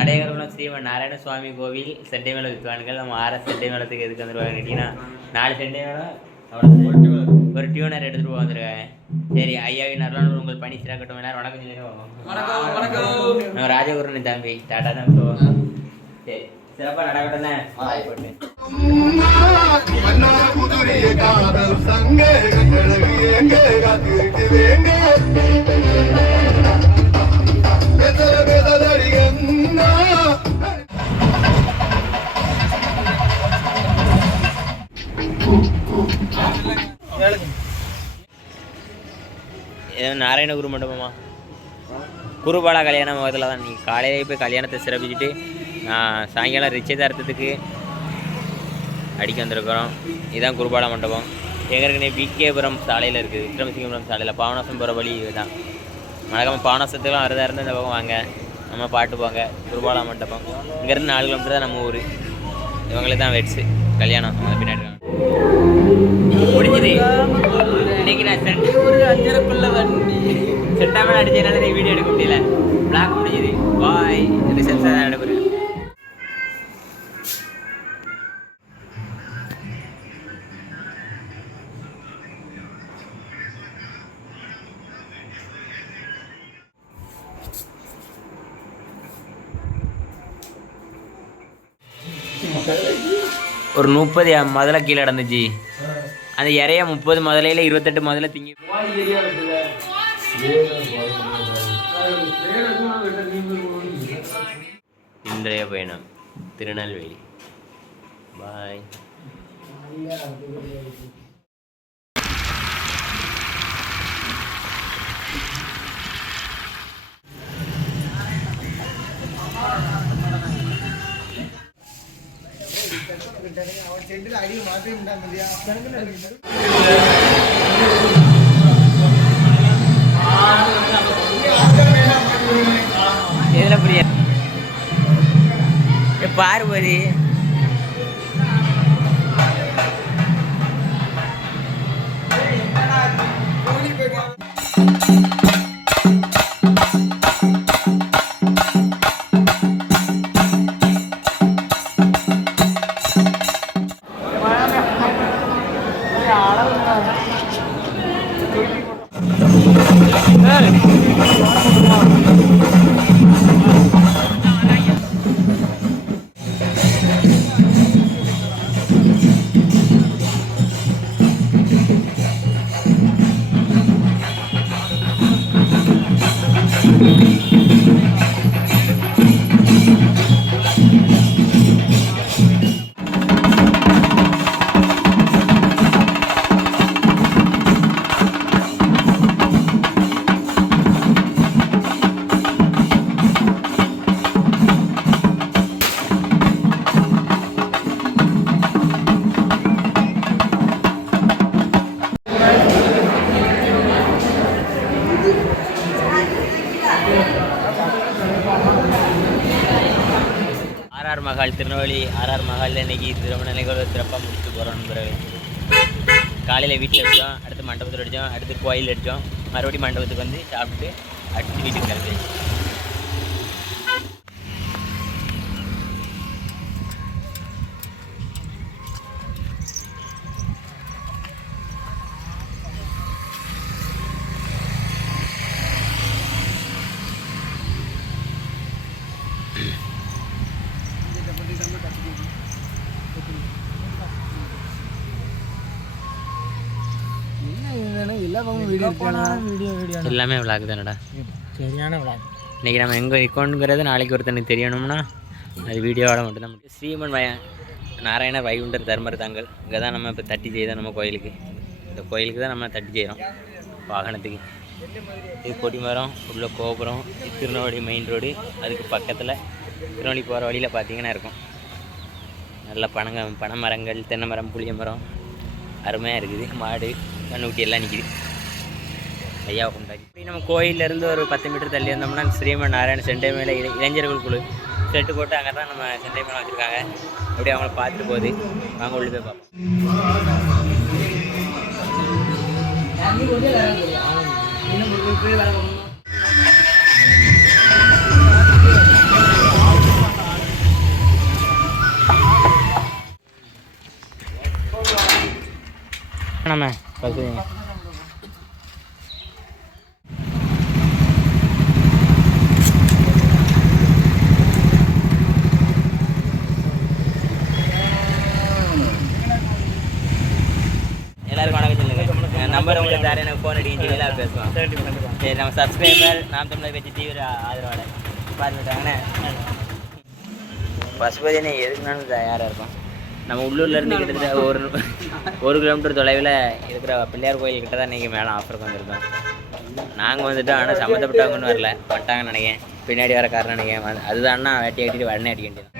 அடையகுளம் ஸ்ரீமன் நாராயண சுவாமி கோவில் செண்டை மேளம் விற்பான்கள். நம்ம 6 செண்டை மேளத்துக்கு எதுக்கு வந்துருவாங்க கேட்டீங்கன்னா 4 செண்டை மேளம் ஒரு டியூனர் எடுத்துட்டு வந்துருக்காங்க. சரி, ஐயாவின் அருளானூர் உங்கள் பணி சிறக்கட்டும். எல்லாரும் வணக்கம் சொல்லிடுவோம். நம்ம ராஜகுருன் தம்பி டாட்டா தான் சொல்லுவோம். சரி, சிறப்பாக நடக்கட்டும்னே. நாராயணகுரு மண்டபமா குருபாலா கல்யாண முகத்தில் தான். நீங்கள் காலையிலே போய் கல்யாணத்தை சிறப்பிச்சுட்டு சாயங்காலம் நிச்சயதார்த்தத்துக்கு அடிக்க வந்திருக்கிறோம். இதுதான் குருபாலா மண்டபம். எங்கே விகேபுரம் சாலையில் இருக்குது, விக்ரமசிங்கபுரம் சாலையில். பாவனாசம் போகிற வழி இதுதான். மறக்காமல் பாவனாசத்துக்குலாம் வரதா இருந்தால் இந்த பக்கம் வாங்க, நம்ம பாட்டு போங்க. குருபாலா மண்டபம் இங்கேருந்து 4 கிலோமீட்டர் தான் நம்ம ஊர். இவங்களுக்கு தான் வெட்ஸு கல்யாணம் பின்னாடி முடிஞ்சது. இன்னைக்கு நான் செட்டாமல் அடிச்சதுனால நீ வீடியோ எடுக்க முடியல. பிளாக் முடிஞ்சுது. பாய். ரிசப்ஷன் தான் நடைபெறும். ஒரு 30 முதல்ல கீழே நடந்துச்சு. அந்த இறைய 30 முதலையில் 28 முதல்ல திங்கி. இன்றைய பயணம் திருநெல்வேலி. பாய். எதுல புரிய பார்வதி ஆர்ஆர் மஹால் திருநெல்வேலி ஆர்ஆர் மஹாலில் இன்றைக்கி திருமண நிகழ்வு சிறப்பாக முடிச்சுட்டு போகிறோம். பிறகு காலையில் வீட்டில் அடித்தோம், அடுத்து மண்டபத்தில் அடித்தோம், அடுத்து கோயில் அடித்தோம், மறுபடியும் மண்டபத்துக்கு வந்து சாப்பிட்டு அடுத்து வீட்டுக்கு கிளம்பி. எல்லாமே விளாக் தானடா, சரியான விளாக். இன்றைக்கி நம்ம எங்கே இருக்கோங்கிறது நாளைக்கு ஒருத்தனுக்கு தெரியணும்னா அது வீடியோவோட மட்டும்தான். ஸ்ரீமன் நாராயணர் வைகுண்டர் தர்மர் தாங்கள். இங்கே தான் நம்ம இப்போ தட்டி செய்தோம். நம்ம கோயிலுக்கு, இந்த கோயிலுக்கு தான் நம்ம தட்டி செய்கிறோம் வாகனத்துக்கு. இது கொடிமரம் உள்ள கோபுரம், திருநெல்வேலி மெயின் ரோடு. அதுக்கு பக்கத்தில் திருநெல்வேலி போகிற வழியில் பார்த்தீங்கன்னா இருக்கும் நல்ல பனை மரங்கள், தென்னை மரம், புளிய மரம் அருமையாக இருக்குது. மாடு கண்ணுக்குட்டி எல்லாம் நிற்கிது. ஐயா உண்டாக்கி இப்படி நம்ம கோயிலேருந்து ஒரு 10 மீட்டர் தள்ளி வந்தோம்னா ஸ்ரீமன் நாராயண செண்டை மேலே இளைஞர்கள் குழு செட்டு போட்டு அங்கே தான் நம்ம செண்டை மேலே வச்சுருக்காங்க. அப்படியே அவங்கள பார்த்துட்டு போகுது. வாங்க உள்ள போய் பார்ப்போம். நம்ம பசு எல்லாருக்கும் வணக்கம் சொல்லுங்க. நம்பர் உங்களுக்கு தரேன், எனக்கு ஃபோன் அடிக்க எல்லாம் பேசுவோம். சரி, நம்ம சப்ஸ்கிரைபர் நாம் தமிழர் கட்சி தீவிர ஆதரவாளர் பார்த்துட்டாங்கண்ணே. பசுபதினே எதுக்குனாலும் தயாராக இருக்கும். நம்ம உள்ளூர்லேருந்து கிட்டத்தட்ட ஒரு கிலோமீட்டர் தொலைவில் இருக்கிற பிள்ளையார் கோயில் கிட்ட தான் இன்றைக்கி மேலே ஆஃபருக்கு வந்திருக்கோம். நாங்கள் வந்துவிட்டோம், ஆனால் சம்மந்தப்பட்டவங்கன்னு வரல, வந்துட்டாங்கன்னு நினைக்கிறேன். பின்னாடி வர காரணம் நினைக்கிறேன். அதுதான்னா வேட்டி கட்டிட்டு வடனே அடிக்க வேண்டியது.